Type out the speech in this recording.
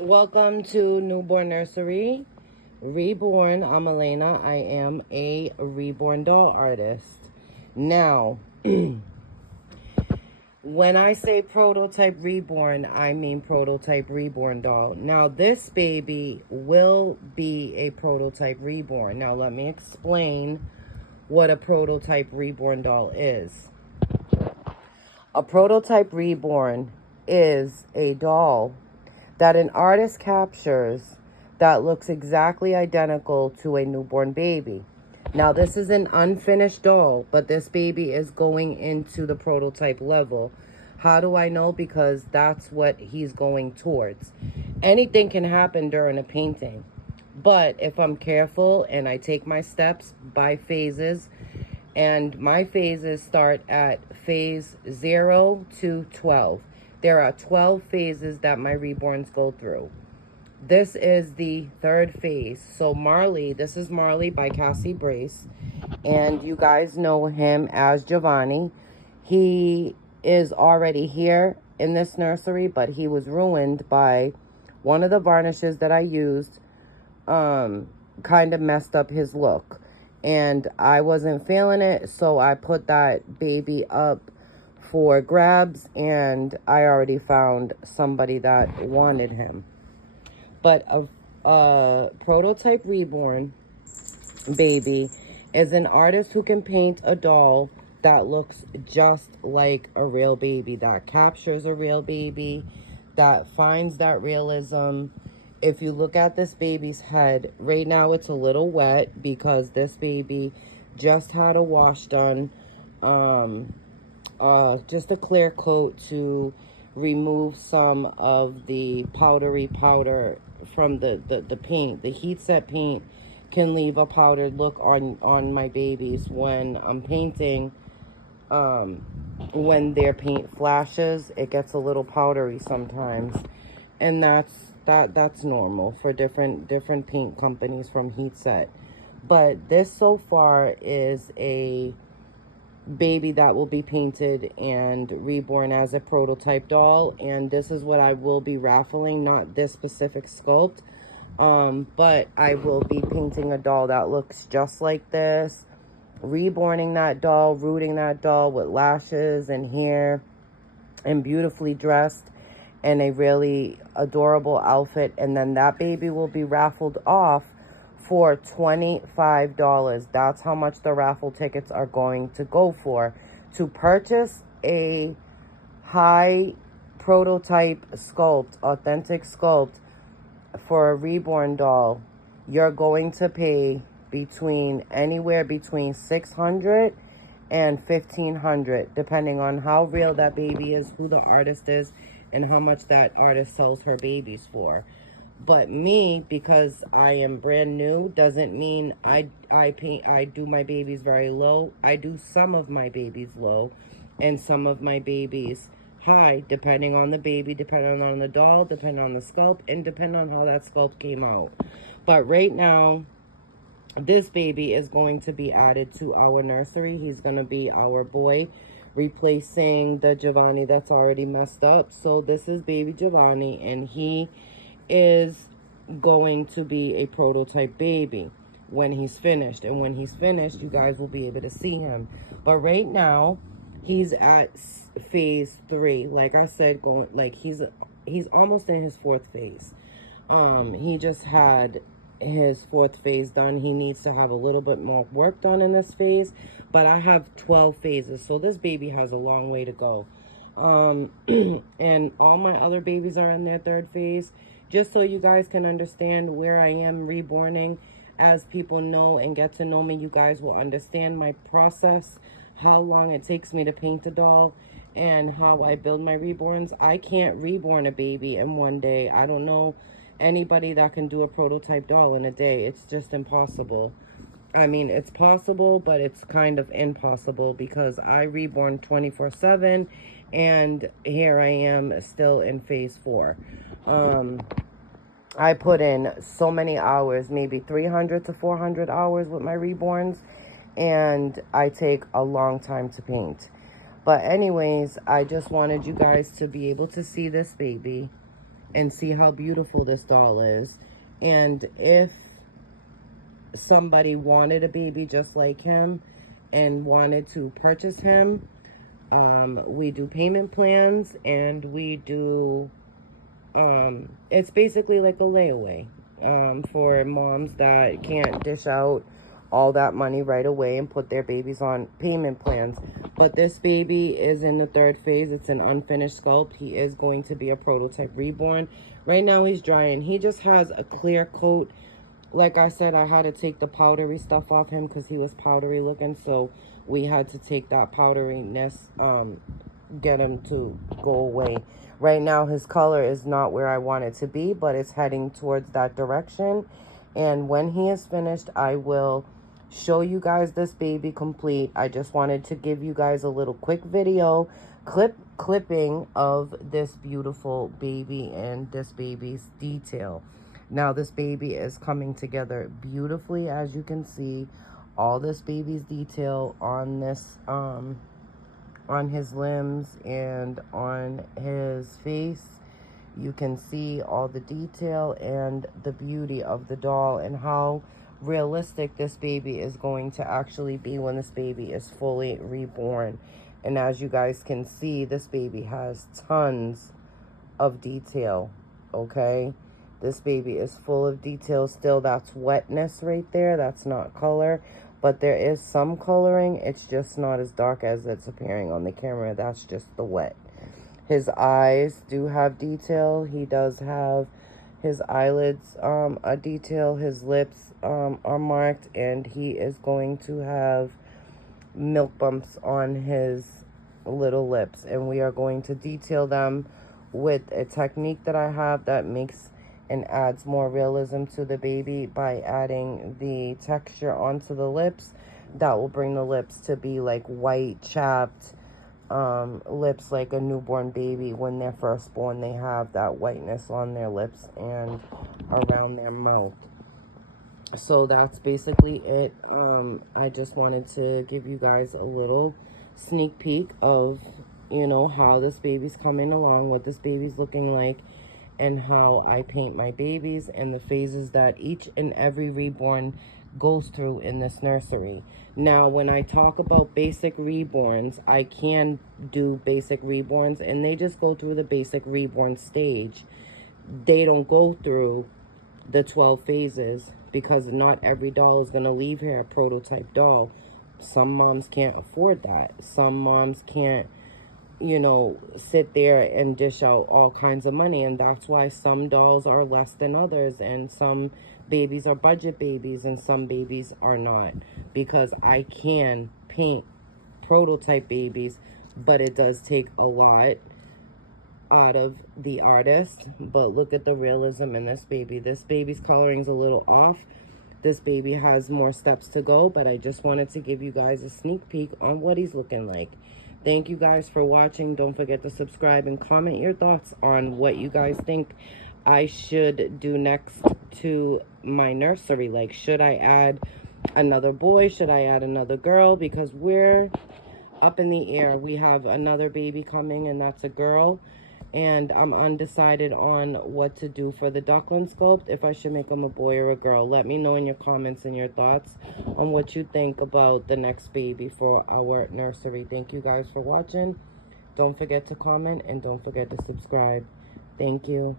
Welcome to Newborn Nursery, Reborn. I'm Elena. I am a Reborn doll artist. Now, when I say prototype Reborn, I mean prototype Reborn doll. Now, this baby will be a prototype Reborn. Now, let me explain what a prototype Reborn doll is. A prototype Reborn is a doll that an artist captures that looks exactly identical to a newborn baby. Now, this is an unfinished doll, but this baby is going into the prototype level. How do I know? Because that's what he's going towards. Anything can happen during a painting, but if I'm careful and I take my steps by phases, and my phases start at phase 0 to 12. There are 12 phases that my reborns go through. This is the third phase. So Marley, this is Marley by Cassie Brace, and you guys know him as Giovanni. He is already here in this nursery, but he was ruined by one of the varnishes that I used. Kind of messed up his look, and I wasn't feeling it, so I put that baby up for grabs, and I already found somebody that wanted him. But a prototype Reborn baby is an artist who can paint a doll that looks just like a real baby, that captures a real baby, that finds that realism. If you look at this baby's head, right now it's a little wet because this baby just had a wash done. Just a clear coat to remove some of the powdery powder from the paint. The heat set paint can leave a powdered look on my babies when I'm painting. When their paint flashes, it gets a little powdery sometimes, and that's normal for different paint companies from heat set. But this so far is a baby that will be painted and reborn as a prototype doll, and this is what I will be raffling, not this specific sculpt, but I will be painting a doll that looks just like this, reborning that doll, rooting that doll with lashes and hair, and beautifully dressed in a really adorable outfit, and then that baby will be raffled off for $25. That's how much the raffle tickets are going to go for. To purchase a high prototype sculpt, authentic sculpt for a reborn doll, you're going to pay anywhere between $600 and $1,500, depending on how real that baby is, who the artist is, and how much that artist sells her babies for. But me, because I am brand new, doesn't mean I do my babies very low. I do some of my babies low and some of my babies high, depending on the baby, depending on the doll, depending on the sculpt, and depending on how that sculpt came out. But right now, this baby is going to be added to our nursery. He's going to be our boy, replacing the Giovanni that's already messed up. So this is baby Giovanni, and he is going to be a prototype baby when he's finished. And when he's finished, you guys will be able to see him. But right now, he's at phase 3. Like I said, he's almost in his 4th phase. He just had his 4th phase done. He needs to have a little bit more work done in this phase, but I have 12 phases, so this baby has a long way to go. And all my other babies are in their 3rd phase. Just so you guys can understand where I am reborning. As people know and get to know me, you guys will understand my process, how long it takes me to paint a doll, and how I build my reborns. I can't reborn a baby in one day. I don't know anybody that can do a prototype doll in a day. It's just impossible. I mean, it's possible, but it's kind of impossible because I reborn 24/7, and here I am still in phase 4. I put in so many hours, maybe 300 to 400 hours with my reborns, and I take a long time to paint. But anyways, I just wanted you guys to be able to see this baby. and see how beautiful this doll is. And if somebody wanted a baby just like him and wanted to purchase him, we do payment plans, and we do, it's basically like a layaway, for moms that can't dish out all that money right away and put their babies on payment plans. But this baby is in the 3rd phase. It's an unfinished sculpt. He is going to be a prototype reborn. Right now he's drying. He just has a clear coat. Like I said, I had to take the powdery stuff off him because he was powdery looking, so we had to take that powderiness, get him to go away. Right now his color is not where I want it to be, but it's heading towards that direction. And when he is finished, I will show you guys this baby complete. I just wanted to give you guys a little quick video clipping of this beautiful baby and this baby's detail. Now this baby is coming together beautifully, as you can see. All this baby's detail on this, on his limbs and on his face. You can see all the detail and the beauty of the doll and how realistic this baby is going to actually be when this baby is fully reborn. And as you guys can see, this baby has tons of detail, okay? This baby is full of detail still. That's wetness right there. That's not color. But there is some coloring. It's just not as dark as it's appearing on the camera. That's just the wet. His eyes do have detail. He does have his eyelids a detail. His lips are marked. And he is going to have milk bumps on his little lips. And we are going to detail them with a technique that I have that makes and adds more realism to the baby by adding the texture onto the lips. That will bring the lips to be like white, chapped lips, like a newborn baby. When they're first born, they have that whiteness on their lips and around their mouth. So that's basically it. I just wanted to give you guys a little sneak peek of, you know, how this baby's coming along, what this baby's looking like, and how I paint my babies and the phases that each and every reborn goes through in this nursery. Now, when I talk about basic reborns, I can do basic reborns, and they just go through the basic reborn stage. They don't go through the 12 phases because not every doll is going to leave here a prototype doll. Some moms can't afford that. Some moms can't, you know, sit there and dish out all kinds of money, and that's why some dolls are less than others, and some babies are budget babies and some babies are not, because I can paint prototype babies, but it does take a lot out of the artist. But look at the realism in this baby. This baby's coloring's a little off. This baby has more steps to go, but I just wanted to give you guys a sneak peek on what he's looking like. Thank you guys for watching. Don't forget to subscribe and comment your thoughts on what you guys think I should do next to my nursery. Like, should I add another boy? Should I add another girl? Because we're up in the air. We have another baby coming, and that's a girl. And I'm undecided on what to do for the duckling sculpt, if I should make them a boy or a girl. Let me know in your comments and your thoughts on what you think about the next baby for our nursery. Thank you guys for watching. Don't forget to comment and don't forget to subscribe. Thank you.